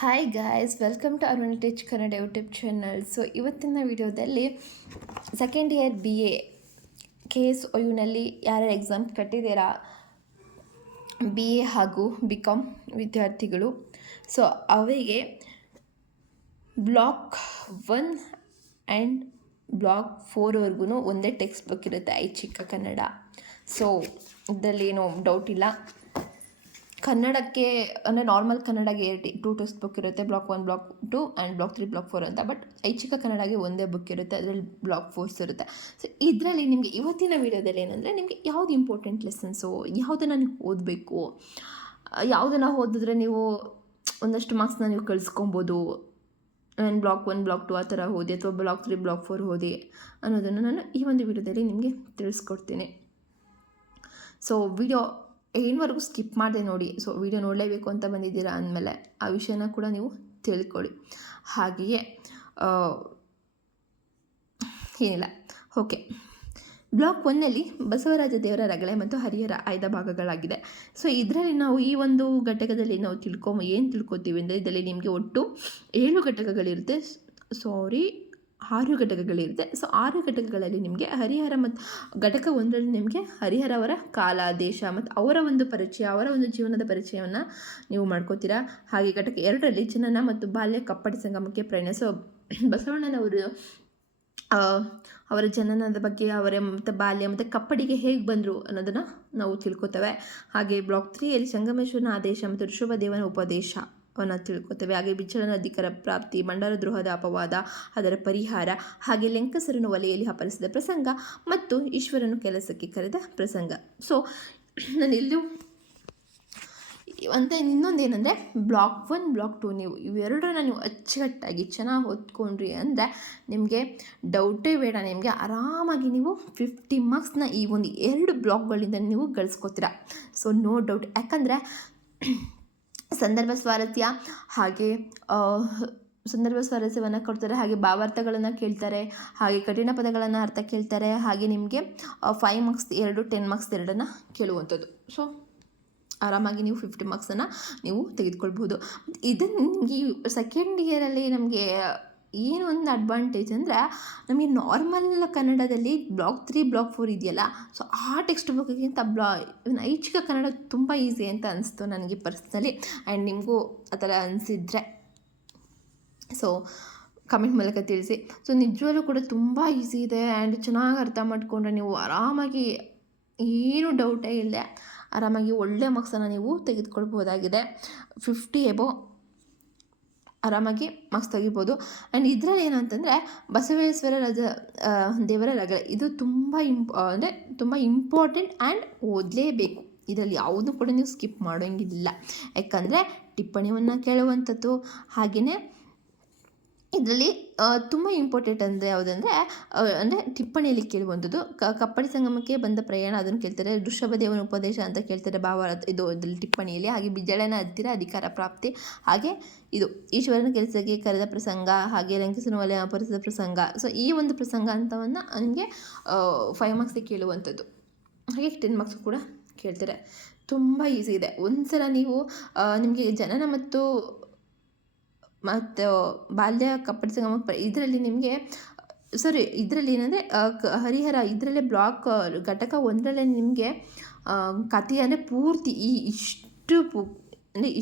Hi guys, welcome to Arun teach Kannada YouTube channel. So ಇವತ್ತಿನ ವಿಡಿಯೋದಲ್ಲಿ second year BA KSOUನಲ್ಲಿ ಯಾರ್ಯಾರು ಎಕ್ಸಾಮ್ ಕಟ್ಟಿದ್ದೀರಾ, BA ಹಾಗೂ BCom ವಿದ್ಯಾರ್ಥಿಗಳು, ಸೊ ಅವರಿಗೆ ಬ್ಲಾಕ್ 1 ಆ್ಯಂಡ್ ಬ್ಲಾಕ್ 4ವರೆಗೂ ಒಂದೇ ಟೆಕ್ಸ್ಟ್ ಬುಕ್ ಇರುತ್ತೆ, ಐಚ್ಛಿಕ ಕನ್ನಡ. ಸೊ ಇದರಲ್ಲಿ ಏನೋ ಡೌಟ್ ಇಲ್ಲ. ಕನ್ನಡಕ್ಕೆ ಅಂದರೆ ನಾರ್ಮಲ್ ಕನ್ನಡಗೆ 2 ಟೆಕ್ಸ್ಟ್ ಬುಕ್ ಇರುತ್ತೆ, block 1 block 2 and block 3 block 4 ಅಂತ. ಬಟ್ ಐಚ್ಛಿಕ ಕನ್ನಡಗೆ ಒಂದೇ ಬುಕ್ ಇರುತ್ತೆ, ಅದರಲ್ಲಿ ಬ್ಲಾಕ್ 4 ಇರುತ್ತೆ. ಸೊ ಇದರಲ್ಲಿ ನಿಮಗೆ ಇವತ್ತಿನ ವೀಡಿಯೋದಲ್ಲಿ ಏನಂದರೆ, ನಿಮಗೆ ಯಾವುದು ಇಂಪಾರ್ಟೆಂಟ್ ಲೆಸನ್ಸು, ಯಾವುದನ್ನು ನೀವು ಓದಬೇಕು, ಯಾವುದನ್ನು ಓದಿದ್ರೆ ನೀವು ಒಂದಷ್ಟು ಮಾರ್ಕ್ಸ್ನ ನೀವು ಕಳಿಸ್ಕೊಬೋದು, ನಾನು ಬ್ಲಾಕ್ 1 ಬ್ಲಾಕ್ 2 ಆ ಥರ ಓದಿ ಅಥವಾ ಬ್ಲಾಕ್ 3 ಬ್ಲಾಕ್ 4 ಓದಿ ಅನ್ನೋದನ್ನು ನಾನು ಈ ಒಂದು ವಿಡಿಯೋದಲ್ಲಿ ನಿಮಗೆ ತಿಳಿಸ್ಕೊಡ್ತೀನಿ. ಸೊ ವಿಡಿಯೋ ಏನ್ವರೆಗೂ ಸ್ಕಿಪ್ ಮಾಡಿದೆ ನೋಡಿ. ಸೊ ವಿಡಿಯೋ ನೋಡಲೇಬೇಕು ಅಂತ ಬಂದಿದ್ದೀರಾ ಅಂದಮೇಲೆ ಆ ವಿಷಯನ ಕೂಡ ನೀವು ತಿಳ್ಕೊಳ್ಳಿ. ಹಾಗೆಯೇ ಏನಿಲ್ಲ, ಓಕೆ. ಬ್ಲಾಕ್ 1ನಲ್ಲಿ ಬಸವರಾಜ ದೇವರ ರಗಳೆ ಮತ್ತು ಹರಿಹರ ಆಯ್ದ ಭಾಗಗಳಾಗಿದೆ. ಸೊ ಇದರಲ್ಲಿ ನಾವು ಈ ಒಂದು ಘಟಕದಲ್ಲಿ ನಾವು ತಿಳ್ಕೊತೀವಿ ಅಂದರೆ, ಇದರಲ್ಲಿ ನಿಮಗೆ ಒಟ್ಟು 7 ಘಟಕಗಳಿರುತ್ತೆ, 6 ಘಟಕಗಳಿರುತ್ತೆ. ಸೊ 6 ಘಟಕಗಳಲ್ಲಿ ನಿಮಗೆ ಹರಿಹರ ಮತ್ತು ಘಟಕ 1ರಲ್ಲಿ ನಿಮಗೆ ಹರಿಹರ ಅವರ ಕಾಲ, ದೇಶ ಮತ್ತು ಅವರ ಒಂದು ಪರಿಚಯ, ಅವರ ಒಂದು ಜೀವನದ ಪರಿಚಯವನ್ನು ನೀವು ಮಾಡ್ಕೋತೀರಾ. ಹಾಗೆ ಘಟಕ 2ರಲ್ಲಿ ಜನನ ಮತ್ತು ಬಾಲ್ಯ ಕಪ್ಪಡಿ ಸಂಗಮಕ್ಕೆ ಪ್ರಯಾಣ. ಸೊ ಬಸವಣ್ಣನವರು ಅವರ ಜನನದ ಬಗ್ಗೆ, ಅವರ ಮತ್ತು ಬಾಲ್ಯ ಮತ್ತು ಕಪ್ಪಡಿಗೆ ಹೇಗೆ ಬಂದರು ಅನ್ನೋದನ್ನು ನಾವು ತಿಳ್ಕೊತೇವೆ. ಹಾಗೆ ಬ್ಲಾಕ್ 3ಯಲ್ಲಿ ಸಂಗಮೇಶ್ವರನ ಆದೇಶ ಮತ್ತು ಋಷಭದೇವನ ಉಪದೇಶವನ್ನು ತಿಳ್ಕೊತೇವೆ. ಹಾಗೆ ಬಿಚ್ಚಳನ ಅಧಿಕಾರ ಪ್ರಾಪ್ತಿ, ಮಂಡಲ ದ್ರೋಹದ ಅಪವಾದ, ಅದರ ಪರಿಹಾರ, ಹಾಗೆ ಲೆಂಕಸರನ್ನು ಒಲೆಯಲ್ಲಿ ಅಪಹರಿಸಿದ ಪ್ರಸಂಗ ಮತ್ತು ಈಶ್ವರನು ಕೆಲಸಕ್ಕೆ ಕರೆದ ಪ್ರಸಂಗ. ಸೊ ನಾನು ಎಲ್ಲೂ ಅಂತ ಇನ್ನೊಂದೇನೆಂದರೆ, ಬ್ಲಾಕ್ 1 ಬ್ಲಾಕ್ 2 ನೀವು ಇವೆರಡನ್ನ ನೀವು ಅಚ್ಚುಕಟ್ಟಾಗಿ ಚೆನ್ನಾಗಿ ಓದ್ಕೊಂಡ್ರಿ ಅಂದರೆ ನಿಮಗೆ ಡೌಟೇ ಬೇಡ, ನಿಮಗೆ ಆರಾಮಾಗಿ ನೀವು 50 ಮಾರ್ಕ್ಸ್ನ ಈ ಒಂದು 2 ಬ್ಲಾಕ್ಗಳಿಂದ ನೀವು ಗಳಿಸ್ಕೊತೀರ. So no doubt. ಯಾಕಂದರೆ ಸಂದರ್ಭ ಸ್ವಾರಸ್ಯ, ಹಾಗೆ ಸಂದರ್ಭ ಸ್ವಾರಸ್ಯವನ್ನು ಕೊಡ್ತಾರೆ, ಹಾಗೆ ಭಾವಾರ್ಥಗಳನ್ನು ಕೇಳ್ತಾರೆ, ಹಾಗೆ ಕಠಿಣ ಪದಗಳನ್ನು ಅರ್ಥ ಕೇಳ್ತಾರೆ, ಹಾಗೆ ನಿಮಗೆ 5 ಮಾರ್ಕ್ಸ್ 2, 10 ಮಾರ್ಕ್ಸ್ 2 ಕೇಳುವಂಥದ್ದು. ಸೊ ಆರಾಮಾಗಿ ನೀವು 50 ಮಾರ್ಕ್ಸನ್ನು ನೀವು ತೆಗೆದುಕೊಳ್ಬೋದು. ಇದನ್ನು ನಿಮಗೆ ಸೆಕೆಂಡ್ ಇಯರಲ್ಲಿ ನಮಗೆ ಏನು ಒಂದು ಅಡ್ವಾಂಟೇಜ್ ಅಂದರೆ, ನಮಗೆ ನಾರ್ಮಲ್ ಕನ್ನಡದಲ್ಲಿ ಬ್ಲಾಕ್ 3 ಬ್ಲಾಕ್ 4 ಇದೆಯಲ್ಲ, ಸೊ ಆ ಟೆಕ್ಸ್ಟ್ ಬುಕ್ಕಿಗಿಂತ ಐಚ್ಛಿಕ ಕನ್ನಡ ತುಂಬ ಈಸಿ ಅಂತ ಅನಿಸ್ತು ನನಗೆ ಪರ್ಸ್ನಲಿ. ಆ್ಯಂಡ್ ನಿಮಗೂ ಆ ಥರ ಅನಿಸಿದ್ರೆ ಸೊ ಕಮೆಂಟ್ ಮೂಲಕ ತಿಳಿಸಿ. ಸೊ ನಿಜವಾಗ್ಲೂ ಕೂಡ ತುಂಬ ಈಸಿ ಇದೆ ಆ್ಯಂಡ್ ಚೆನ್ನಾಗಿ ಅರ್ಥ ಮಾಡಿಕೊಂಡ್ರೆ ನೀವು ಆರಾಮಾಗಿ ಏನು ಡೌಟೇ ಇಲ್ಲದೆ ಆರಾಮಾಗಿ ಒಳ್ಳೆ ಮಾರ್ಕ್ಸನ್ನು ನೀವು ತೆಗೆದುಕೊಳ್ಬೋದಾಗಿದೆ. 50 ಎಬೋ ಆರಾಮಾಗಿ ಮಾರ್ಕ್ಸ್ ತೆಗಿಬೋದು. ಆ್ಯಂಡ್ ಇದರಲ್ಲಿ ಏನಂತಂದರೆ, ಬಸವೇಶ್ವರ ದೇವರ ರಗಳೆ ಇದು ತುಂಬ ಅಂದರೆ ತುಂಬ ಇಂಪಾರ್ಟೆಂಟ್ ಆ್ಯಂಡ್ ಓದಲೇಬೇಕು. ಇದರಲ್ಲಿ ಯಾವುದೂ ಕೂಡ ನೀವು ಸ್ಕಿಪ್ ಮಾಡೋಂಗಿಲ್ಲ, ಯಾಕಂದರೆ ಟಿಪ್ಪಣಿಯನ್ನು ಕೇಳುವಂಥದ್ದು. ಹಾಗೆಯೇ ಇದರಲ್ಲಿ ತುಂಬ ಇಂಪಾರ್ಟೆಂಟ್ ಅಂದರೆ ಯಾವುದಂದರೆ, ಅಂದರೆ ಟಿಪ್ಪಣಿಯಲ್ಲಿ ಕೇಳುವಂಥದ್ದು ಕಪ್ಪಡಿ ಸಂಗಮಕ್ಕೆ ಬಂದ ಪ್ರಯಾಣ ಅದನ್ನು ಕೇಳ್ತಾರೆ, ಋಷಭದೇವನ ಉಪದೇಶ ಅಂತ ಕೇಳ್ತಾರೆ ಇದರಲ್ಲಿ ಟಿಪ್ಪಣಿಯಲ್ಲಿ. ಹಾಗೆ ಬಿಜ್ಜಳನ ಹತ್ತಿರ ಅಧಿಕಾರ ಪ್ರಾಪ್ತಿ, ಹಾಗೆ ಇದು ಈಶ್ವರನ ಕೆಲಸಕ್ಕೆ ಕರೆದ ಪ್ರಸಂಗ, ಹಾಗೆ ಲಂಕಿಸನ ಒಲೆ ಅಪಹರಿಸಿದ ಪ್ರಸಂಗ. ಸೊ ಈ ಒಂದು ಪ್ರಸಂಗ ಅಂತವನ್ನು ನನಗೆ 5 ಮಾರ್ಕ್ಸಿಗೆ ಕೇಳುವಂಥದ್ದು, ಹಾಗೆ 10 ಮಾರ್ಕ್ಸ್ ಕೂಡ ಕೇಳ್ತಾರೆ. ತುಂಬ ಈಸಿ ಇದೆ. ಒಂದು ಸಲ ನೀವು ನಿಮಗೆ ಜನನ ಮತ್ತು ಬಾಲ್ಯ ಕಪ್ಪಡಿ ಸಂಗಮ ಇದರಲ್ಲಿ ನಿಮಗೆ ಇದರಲ್ಲಿ ಏನಂದರೆ ಹರಿಹರ ಇದರಲ್ಲೇ ಬ್ಲಾಕ್ ಘಟಕ 1ರಲ್ಲೇ ನಿಮಗೆ ಕಥೆ ಅಂದರೆ ಪೂರ್ತಿ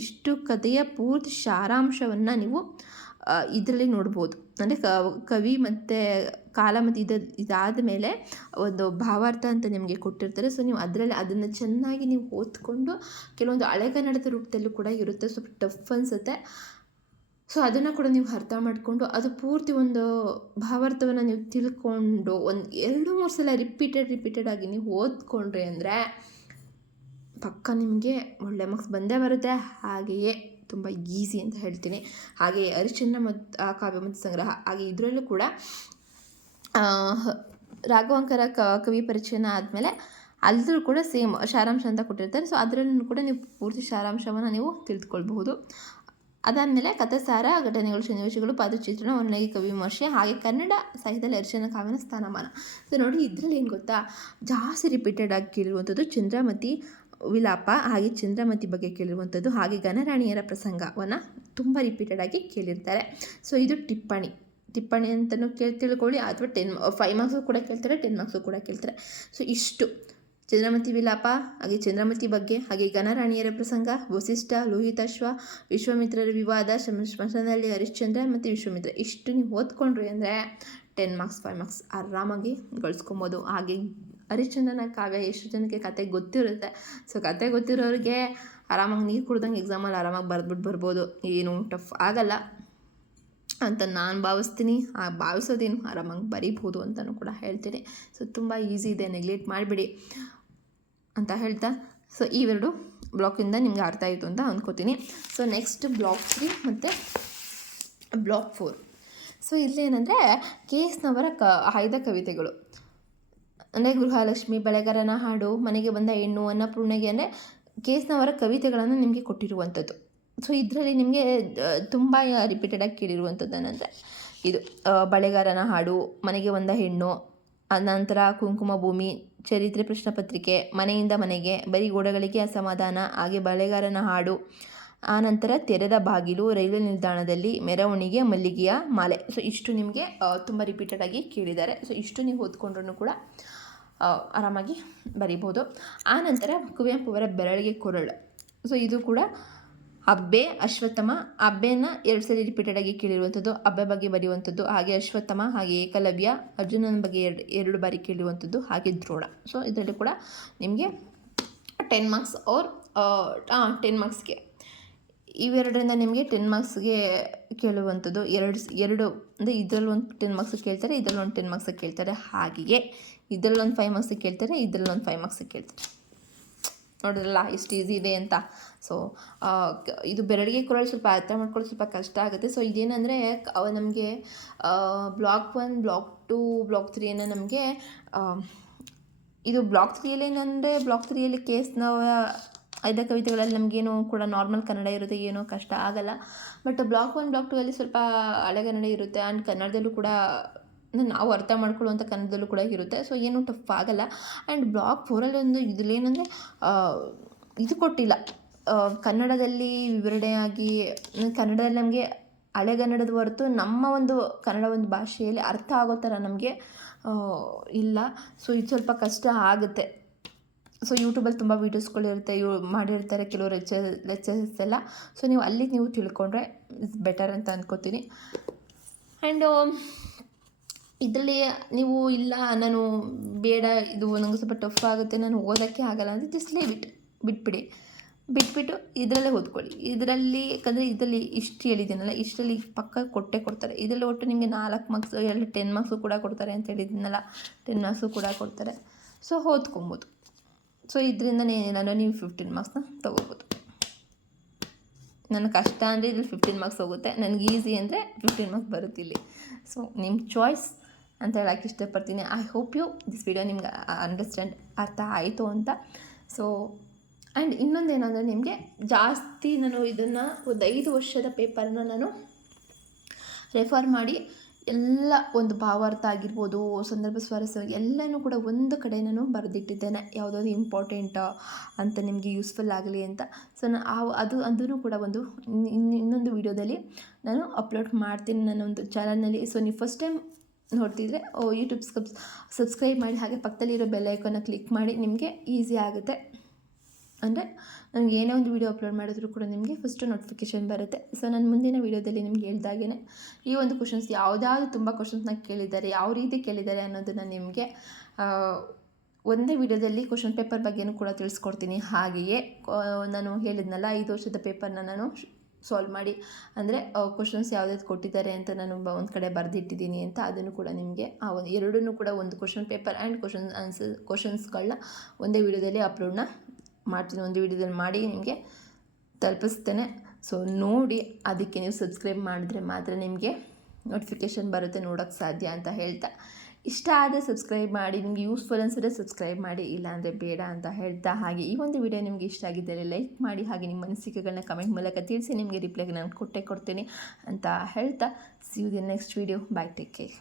ಇಷ್ಟು ಕಥೆಯ ಪೂರ್ತಿ ಸಾರಾಂಶವನ್ನು ನೀವು ಇದರಲ್ಲಿ ನೋಡ್ಬೋದು. ಅಂದರೆ ಕವಿ ಮತ್ತು ಕಾಲ ಮತ್ತು ಇದಾದ ಮೇಲೆ ಒಂದು ಭಾವಾರ್ಥ ಅಂತ ನಿಮಗೆ ಕೊಟ್ಟಿರ್ತಾರೆ. ಸೊ ನೀವು ಅದನ್ನು ಚೆನ್ನಾಗಿ ನೀವು ಓದ್ಕೊಂಡು, ಕೆಲವೊಂದು ಹಳೆಗನ್ನಡದ ರೂಪದಲ್ಲೂ ಕೂಡ ಇರುತ್ತೆ, ಸ್ವಲ್ಪ ಟಫ್ ಅನಿಸುತ್ತೆ. ಸೊ ಅದನ್ನು ಕೂಡ ನೀವು ಅರ್ಥ ಮಾಡಿಕೊಂಡು ಅದು ಪೂರ್ತಿ ಒಂದು ಭಾವಾರ್ಥವನ್ನು ನೀವು ತಿಳ್ಕೊಂಡು ಒಂದು 2-3 ಸಲ ರಿಪೀಟೆಡ್ ಆಗಿ ನೀವು ಓದ್ಕೊಂಡ್ರಿ ಅಂದರೆ ಪಕ್ಕ ನಿಮಗೆ ಒಳ್ಳೆ ಮಾರ್ಕ್ಸ್ ಬಂದೇ ಬರುತ್ತೆ. ಹಾಗೆಯೇ ತುಂಬ ಈಸಿ ಅಂತ ಹೇಳ್ತೀನಿ. ಹಾಗೆ ಹರಿಶ್ಚಂದ್ರ ಮತ್ತು ಕಾವ್ಯ ಮತ್ತು ಸಂಗ್ರಹ, ಹಾಗೆ ಇದರಲ್ಲೂ ಕೂಡ ರಾಘವಾಂಕರ ಕವಿ ಪರಿಚಯನ ಆದಮೇಲೆ ಅಲ್ಲೂ ಕೂಡ ಸೇಮ್ ಸಾರಾಂಶ ಅಂತ ಕೊಟ್ಟಿರ್ತಾರೆ. ಸೊ ಅದರಲ್ಲೂ ಕೂಡ ನೀವು ಪೂರ್ತಿ ಸಾರಾಂಶವನ್ನು ನೀವು ತಿಳಿದುಕೊಳ್ಬಹುದು. ಅದಾದಮೇಲೆ ಕಥಾಸಾರ, ಘಟನೆಗಳು, ಸನ್ನಿವೇಶಗಳು, ಪಾದಚಿತ್ರಣ, ಒನ್ನಗಿ ಕವಿ ವಿಮರ್ಶೆ, ಹಾಗೆ ಕನ್ನಡ ಸಾಹಿತ್ಯದಲ್ಲಿ ಹರಿಶ್ಚಂದ್ರ ಕಾವ್ಯನ ಸ್ಥಾನಮಾನ. ಸೊ ನೋಡಿ, ಇದರಲ್ಲಿ ಏನು ಗೊತ್ತಾ, ಜಾಸ್ತಿ ರಿಪೀಟೆಡ್ ಆಗಿ ಕೇಳಿರುವಂಥದ್ದು ಚಂದ್ರಮತಿ ವಿಲಾಪ ಹಾಗೆ ಚಂದ್ರಮತಿ ಬಗ್ಗೆ ಕೇಳಿರುವಂಥದ್ದು, ಹಾಗೆ ಗಣರಾಣಿಯರ ಪ್ರಸಂಗವನ್ನು ತುಂಬ ರಿಪೀಟೆಡ್ ಆಗಿ ಕೇಳಿರ್ತಾರೆ. ಸೊ ಇದು ಟಿಪ್ಪಣಿ ಅಂತಲೂ ತಿಳ್ಕೊಳ್ಳಿ, ಅಥವಾ 5 ಮಾರ್ಕ್ಸು ಕೂಡ ಕೇಳ್ತಾರೆ, 10 ಮಾರ್ಕ್ಸು ಕೂಡ ಕೇಳ್ತಾರೆ. ಸೊ ಇಷ್ಟು ಚಂದ್ರಮತಿ ವಿಲಾಪ, ಹಾಗೆ ಚಂದ್ರಮತಿ ಬಗ್ಗೆ, ಹಾಗೆ ಗಣರಾಣಿಯರ ಪ್ರಸಂಗ, ವಸಿಷ್ಠ, ಲೋಹಿತಾಶ್ವ, ವಿಶ್ವಾಮಿತ್ರರ ವಿವಾದ, ಸ್ಮಶಾನದಲ್ಲಿ ಹರಿಶ್ಚಂದ್ರ ಮತ್ತು ವಿಶ್ವಾಮಿತ್ರ, ಇಷ್ಟು ನೀವು ಓದ್ಕೊಂಡ್ರಿ ಅಂದರೆ 10 ಮಾರ್ಕ್ಸ್ 5 ಮಾರ್ಕ್ಸ್ ಆರಾಮಾಗಿ ಗಳಿಸ್ಕೊಬೋದು. ಹಾಗೆ ಹರಿಶ್ಚಂದ್ರನ ಕಾವ್ಯ ಎಷ್ಟು ಜನಕ್ಕೆ ಕತೆ ಗೊತ್ತಿರುತ್ತೆ. ಸೊ ಕತೆ ಗೊತ್ತಿರೋರಿಗೆ ಆರಾಮಾಗಿ ನೀರು ಕುಡ್ದಂಗೆ ಎಕ್ಸಾಮಲ್ಲಿ ಆರಾಮಾಗಿ ಬರೆದ್ಬಿಟ್ಟು ಬರ್ಬೋದು, ಏನು ಟಫ್ ಆಗಲ್ಲ ಅಂತ ನಾನು ಭಾವಿಸ್ತೀನಿ. ಭಾವಿಸೋದೇನು ಆರಾಮಾಗಿ ಬರೀಬೋದು ಅಂತಲೂ ಕೂಡ ಹೇಳ್ತೀನಿ. ಸೊ ತುಂಬ ಈಸಿ ಇದೆ, ನೆಗ್ಲೆಕ್ಟ್ ಮಾಡಿಬಿಡಿ ಅಂತ ಹೇಳ್ತಾ, ಸೊ ಇವೆರಡು ಬ್ಲಾಕಿಂದ ನಿಮ್ಗೆ ಅರ್ಥ ಆಯಿತು ಅಂತ ಅಂದ್ಕೋತೀನಿ. ಸೊ ನೆಕ್ಸ್ಟ್ ಬ್ಲಾಕ್ 3 ಮತ್ತು ಬ್ಲಾಕ್ 4. ಸೊ ಇಲ್ಲೇನೆಂದರೆ KS ನವರ ಆಯ್ದ ಕವಿತೆಗಳು ಅಂದರೆ ಗೃಹಲಕ್ಷ್ಮಿ, ಬೆಳೆಗಾರನ ಹಾಡು, ಮನೆಗೆ ಬಂದ ಹೆಣ್ಣು, ಅನ್ನಪೂರ್ಣೆಗೆ, ಅಂದರೆ KS ನವರ ಕವಿತೆಗಳನ್ನು ನಿಮಗೆ ಕೊಟ್ಟಿರುವಂಥದ್ದು. ಸೊ ಇದರಲ್ಲಿ ನಿಮಗೆ ತುಂಬ ರಿಪೀಟೆಡಾಗಿ ಕೇಳಿರುವಂಥದ್ದು ಏನಂದರೆ ಇದು ಬಳೆಗಾರನ ಹಾಡು, ಮನೆಗೆ ಬಂದ ಹೆಣ್ಣು, ಅನಂತರ ಕುಂಕುಮ ಭೂಮಿ, ಚರಿತ್ರೆ ಪ್ರಶ್ನೆ ಪತ್ರಿಕೆ, ಮನೆಯಿಂದ ಮನೆಗೆ, ಬರೀ ಗೋಡೆಗಳಿಗೆ ಅಸಮಾಧಾನ, ಹಾಗೆ ಬಳೆಗಾರನ ಹಾಡು, ಆನಂತರ ತೆರೆದ ಬಾಗಿಲು, ರೈಲ್ವೆ ನಿಲ್ದಾಣದಲ್ಲಿ, ಮೆರವಣಿಗೆ, ಮಲ್ಲಿಗೆಯ ಮಾಲೆ. ಸೊ ಇಷ್ಟು ನಿಮಗೆ ತುಂಬ ರಿಪೀಟೆಡಾಗಿ ಕೇಳಿದ್ದಾರೆ. ಸೊ ಇಷ್ಟು ನೀವು ಓದ್ಕೊಂಡ್ರೂ ಕೂಡ ಆರಾಮಾಗಿ ಬರಿಬೋದು. ಆನಂತರ ಕುವೆಂಪು ಅವರ ಬೆರಳಿಗೆ ಕೊರಳು. ಸೊ ಇದು ಕೂಡ ಅಬ್ಬೆ, ಅಶ್ವತ್ಥಾಮ, ಅಬ್ಬೆನ 2 ಸಲ ರಿಪೀಟೆಡಾಗಿ ಕೇಳಿರುವಂಥದ್ದು, ಅಬ್ಬೆ ಬಗ್ಗೆ ಬರೆಯುವಂಥದ್ದು, ಹಾಗೆ ಅಶ್ವತ್ಥಾಮ, ಹಾಗೆ ಏಕಲವ್ಯ, ಅರ್ಜುನನ ಬಗ್ಗೆ 2 ಬಾರಿ ಕೇಳಿರುವಂಥದ್ದು, ಹಾಗೆ ದ್ರೋಣ. ಸೊ ಇದರಲ್ಲಿ ಕೂಡ ನಿಮಗೆ 10 ಮಾರ್ಕ್ಸ್ ಆರ್ 10 ಮಾರ್ಕ್ಸ್ಗೆ ಇವೆರಡರಿಂದ ನಿಮಗೆ 10 ಮಾರ್ಕ್ಸ್ಗೆ ಕೇಳುವಂಥದ್ದು ಎರಡು ಅಂದರೆ ಇದರಲ್ಲಿ ಒಂದು 10 ಮಾರ್ಕ್ಸ್ ಕೇಳ್ತಾರೆ, ಇದರಲ್ಲಿ ಒಂದು 10 ಮಾರ್ಕ್ಸ್ ಕೇಳ್ತಾರೆ, ಹಾಗೆಯೇ ಇದರಲ್ಲಿ ಒಂದು 5 ಮಾರ್ಕ್ಸ್ ಕೇಳ್ತಾರೆ, ಇದರಲ್ಲಿ ಒಂದು 5 ಮಾರ್ಕ್ಸ್ ಕೇಳ್ತಾರೆ. ನೋಡಿದ್ರಲ್ಲ ಎಷ್ಟು ಈಸಿ ಇದೆ ಅಂತ. ಸೊ ಇದು ಬೆರಳಿಗೆ ಕೊರಳು ಸ್ವಲ್ಪ ಅರ್ಥ ಮಾಡ್ಕೊಳ್ಳೋದು ಸ್ವಲ್ಪ ಕಷ್ಟ ಆಗುತ್ತೆ. ಸೊ ಇದೇನೆಂದರೆ ನಮಗೆ ಬ್ಲಾಕ್ 1, ಬ್ಲಾಕ್ 2, ಬ್ಲಾಕ್ 3 ನಮಗೆ ಇದು ಬ್ಲಾಕ್ 3ಯಲ್ಲಿ ಏನಂದರೆ ಬ್ಲಾಕ್ 3ಯಲ್ಲಿ KS-ನವರ ಆಯ್ದ ಕವಿತೆಗಳಲ್ಲಿ ನಮಗೇನು ಕೂಡ ನಾರ್ಮಲ್ ಕನ್ನಡ ಇರುತ್ತೆ, ಏನೂ ಕಷ್ಟ ಆಗಲ್ಲ. ಬಟ್ ಬ್ಲಾಕ್ 1, ಬ್ಲಾಕ್ 2ಅಲ್ಲಿ ಸ್ವಲ್ಪ ಹಳೆಗನ್ನಡ ಇರುತ್ತೆ, ಆ್ಯಂಡ್ ಕನ್ನಡದಲ್ಲೂ ಕೂಡ ನಾವು ಅರ್ಥ ಮಾಡ್ಕೊಳ್ಳುವಂಥ ಕನ್ನಡದಲ್ಲೂ ಕೂಡ ಇರುತ್ತೆ. ಸೊ ಏನು ಟಫ್ ಆಗಲ್ಲ. ಆ್ಯಂಡ್ ಬ್ಲಾಕ್ 4ಅಲ್ಲಿ ಒಂದು ಇದರಲ್ಲೇನೆಂದರೆ ಇದು ಕೊಟ್ಟಿಲ್ಲ, ಕನ್ನಡದಲ್ಲಿ ವಿವರಣೆಯಾಗಿ, ಕನ್ನಡದಲ್ಲಿ ನಮಗೆ ಹಳೆಗನ್ನಡದ ಹೊರತು ನಮ್ಮ ಒಂದು ಕನ್ನಡ ಒಂದು ಭಾಷೆಯಲ್ಲಿ ಅರ್ಥ ಆಗೋ ಥರ ನಮಗೆ ಇಲ್ಲ. ಸೊ ಇದು ಸ್ವಲ್ಪ ಕಷ್ಟ ಆಗುತ್ತೆ. ಸೊ ಯೂಟ್ಯೂಬಲ್ಲಿ ತುಂಬ ವೀಡಿಯೋಸ್ಗಳಿರುತ್ತೆ, ಮಾಡಿರ್ತಾರೆ ಕೆಲವು ಲೆಕ್ಚರ್ಸ್ ಎಲ್ಲ. ಸೊ ನೀವು ಅಲ್ಲಿಗೆ ನೀವು ತಿಳ್ಕೊಂಡ್ರೆ ಇಟ್ಸ್ ಬೆಟರ್ ಅಂತ ಅಂದ್ಕೋತೀನಿ. ಆ್ಯಂಡ್ ಇದರಲ್ಲಿ ನೀವು ಇಲ್ಲ ನಾನು ಬೇಡ, ಇದು ನನಗೆ ಸ್ವಲ್ಪ ಟಫ್ ಆಗುತ್ತೆ, ನಾನು ಓದೋಕ್ಕೆ ಆಗಲ್ಲ ಅಂದರೆ ಜಸ್ಟ್ ಲೀವ್ ಇಟ್, ಬಿಟ್ಬಿಟ್ಟು ಇದರಲ್ಲೇ ಓದ್ಕೊಳ್ಳಿ. ಇದರಲ್ಲಿ ಯಾಕಂದರೆ ಇದರಲ್ಲಿ ಇಷ್ಟು ಹೇಳಿದ್ದೀನಲ್ಲ, ಇಷ್ಟರಲ್ಲಿ ಪಕ್ಕ ಕೊಡ್ತಾರೆ. ಇದರಲ್ಲಿ ಒಟ್ಟು ನಿಮಗೆ 4 ಮಾರ್ಕ್ಸ್, 10 ಮಾರ್ಕ್ಸು ಕೂಡ ಕೊಡ್ತಾರೆ ಅಂತ ಹೇಳಿದ್ದೀನಲ್ಲ, 10 ಮಾರ್ಕ್ಸು ಕೂಡ ಕೊಡ್ತಾರೆ. ಸೊ ಓದ್ಕೊಬೋದು. ಸೊ ಇದರಿಂದ ಏನಿಲ್ಲ, ನೀವು 15 ಮಾರ್ಕ್ಸ್ನ ತೊಗೋಬೋದು. ನನಗೆ ಕಷ್ಟ ಅಂದರೆ ಇದ್ರಲ್ಲಿ 15 ಮಾರ್ಕ್ಸ್ ಹೋಗುತ್ತೆ, ನನಗೆ ಈಸಿ ಅಂದರೆ 15 ಮಾರ್ಕ್ಸ್ ಬರುತ್ತೆ ಇಲ್ಲಿ. ಸೊ ನಿಮ್ಮ ಚಾಯ್ಸ್ ಅಂತ ಹೇಳೋಕ್ಕೆ ಇಷ್ಟಪಡ್ತೀನಿ. I hope you this video ನಿಮ್ಗೆ ಅಂಡರ್ಸ್ಟ್ಯಾಂಡ್ ಅರ್ಥ ಆಯಿತು ಅಂತ. ಸೊ ಆ್ಯಂಡ್ ಇನ್ನೊಂದೇನೆಂದರೆ ನಿಮಗೆ ಜಾಸ್ತಿ ನಾನು ಇದನ್ನು ಒಂದು 5 ವರ್ಷದ ಪೇಪರನ್ನು ನಾನು ರೆಫರ್ ಮಾಡಿ ಎಲ್ಲ ಒಂದು ಭಾವಾರ್ಥ ಆಗಿರ್ಬೋದು, ಸಂದರ್ಭ ಸ್ವಾರಸ್ಯ ಎಲ್ಲನೂ ಕೂಡ ಒಂದು ಕಡೆ ನಾನು ಬರೆದಿಟ್ಟಿದ್ದೇನೆ, ಯಾವುದಾದ್ರು ಇಂಪಾರ್ಟೆಂಟ್ ಅಂತ ನಿಮಗೆ ಯೂಸ್ಫುಲ್ ಆಗಲಿ ಅಂತ. ಸೊ ಅದನ್ನು ಕೂಡ ಇನ್ನೊಂದು ವಿಡಿಯೋದಲ್ಲಿ ನಾನು ಅಪ್ಲೋಡ್ ಮಾಡ್ತೀನಿ ನನ್ನೊಂದು ಚಾನಲ್ನಲ್ಲಿ. ಸೊ ನೀವು ಫಸ್ಟ್ ಟೈಮ್ ನೋಡ್ತಿದ್ರೆ ಯೂಟ್ಯೂಬ್ ಸಬ್ಸ್ಕ್ರೈಬ್ ಮಾಡಿ, ಹಾಗೆ ಪಕ್ಕದಲ್ಲಿರೋ ಬೆಲ್ ಐಕಾನ್ನ ಕ್ಲಿಕ್ ಮಾಡಿ. ನಿಮಗೆ ಈಸಿ ಆಗುತ್ತೆ, ಅಂದರೆ ನನಗೆ ಏನೇ ಒಂದು ವೀಡಿಯೋ ಅಪ್ಲೋಡ್ ಮಾಡಿದ್ರು ಕೂಡ ನಿಮಗೆ ಫಸ್ಟು ನೋಟಿಫಿಕೇಷನ್ ಬರುತ್ತೆ. ಸೊ ನಾನು ಮುಂದಿನ ವೀಡಿಯೋದಲ್ಲಿ ನಿಮ್ಗೆ ಹೇಳ್ದಾಗೇ ಈ ಒಂದು ಕ್ವಶನ್ಸ್ ಯಾವುದಾದ್ರು ತುಂಬ ಕ್ವಶನ್ಸ್ನ ಕೇಳಿದ್ದಾರೆ, ಯಾವ ರೀತಿ ಕೇಳಿದ್ದಾರೆ ಅನ್ನೋದನ್ನು ನಿಮಗೆ ಒಂದೇ ವಿಡಿಯೋದಲ್ಲಿ ಕ್ವಶನ್ ಪೇಪರ್ ಬಗ್ಗೆನೂ ಕೂಡ ತಿಳಿಸ್ಕೊಡ್ತೀನಿ. ಹಾಗೆಯೇ ನಾನು ಹೇಳಿದ್ನಲ್ಲ 5 ವರ್ಷದ ಪೇಪರ್ನ ನಾನು ಸಾಲ್ವ್ ಮಾಡಿ, ಅಂದರೆ ಕ್ವಶನ್ಸ್ ಯಾವುದಾದ್ರು ಕೊಟ್ಟಿದ್ದಾರೆ ಅಂತ ನಾನು ಒಂದು ಕಡೆ ಬರೆದಿಟ್ಟಿದ್ದೀನಿ ಅಂತ, ಅದನ್ನು ಕೂಡ ನಿಮಗೆ ಎರಡನ್ನೂ ಕೂಡ ಒಂದು ಕ್ವಶನ್ ಪೇಪರ್ ಆ್ಯಂಡ್ ಕ್ವಶನ್ಸ್ಗಳನ್ನ ಒಂದೇ ವಿಡಿಯೋದಲ್ಲಿ ಅಪ್ಲೋಡ್ನ ಮಾಡ್ತೀನಿ. ಒಂದು ವಿಡಿಯೋದಲ್ಲಿ ಮಾಡಿ ನಿಮಗೆ ತಲುಪಿಸ್ತೇನೆ. ಸೊ ನೋಡಿ, ಅದಕ್ಕೆ ನೀವು ಸಬ್ಸ್ಕ್ರೈಬ್ ಮಾಡಿದ್ರೆ ಮಾತ್ರ ನಿಮಗೆ ನೋಟಿಫಿಕೇಷನ್ ಬರುತ್ತೆ, ನೋಡೋಕ್ಕೆ ಸಾಧ್ಯ ಅಂತ ಹೇಳ್ತಾ, ಇಷ್ಟ ಆದರೆ ಸಬ್ಸ್ಕ್ರೈಬ್ ಮಾಡಿ, ನಿಮಗೆ ಯೂಸ್ಫುಲ್ ಅನಿಸಿದ್ರೆ ಸಬ್ಸ್ಕ್ರೈಬ್ ಮಾಡಿ, ಇಲ್ಲಾಂದರೆ ಬೇಡ ಅಂತ ಹೇಳ್ತಾ, ಹಾಗೆ ಈ ಒಂದು ವಿಡಿಯೋ ನಿಮಗೆ ಇಷ್ಟ ಆಗಿದ್ದರೆ ಲೈಕ್ ಮಾಡಿ, ಹಾಗೆ ನಿಮ್ಮ ಅನಿಸಿಕೆಗಳನ್ನ ಕಮೆಂಟ್ ಮೂಲಕ ತಿಳಿಸಿ, ನಿಮಗೆ ರಿಪ್ಲೈಗೆ ನಾನು ಕೊಡ್ತೀನಿ ಅಂತ ಹೇಳ್ತಾ, see you the next video. Bye, take care.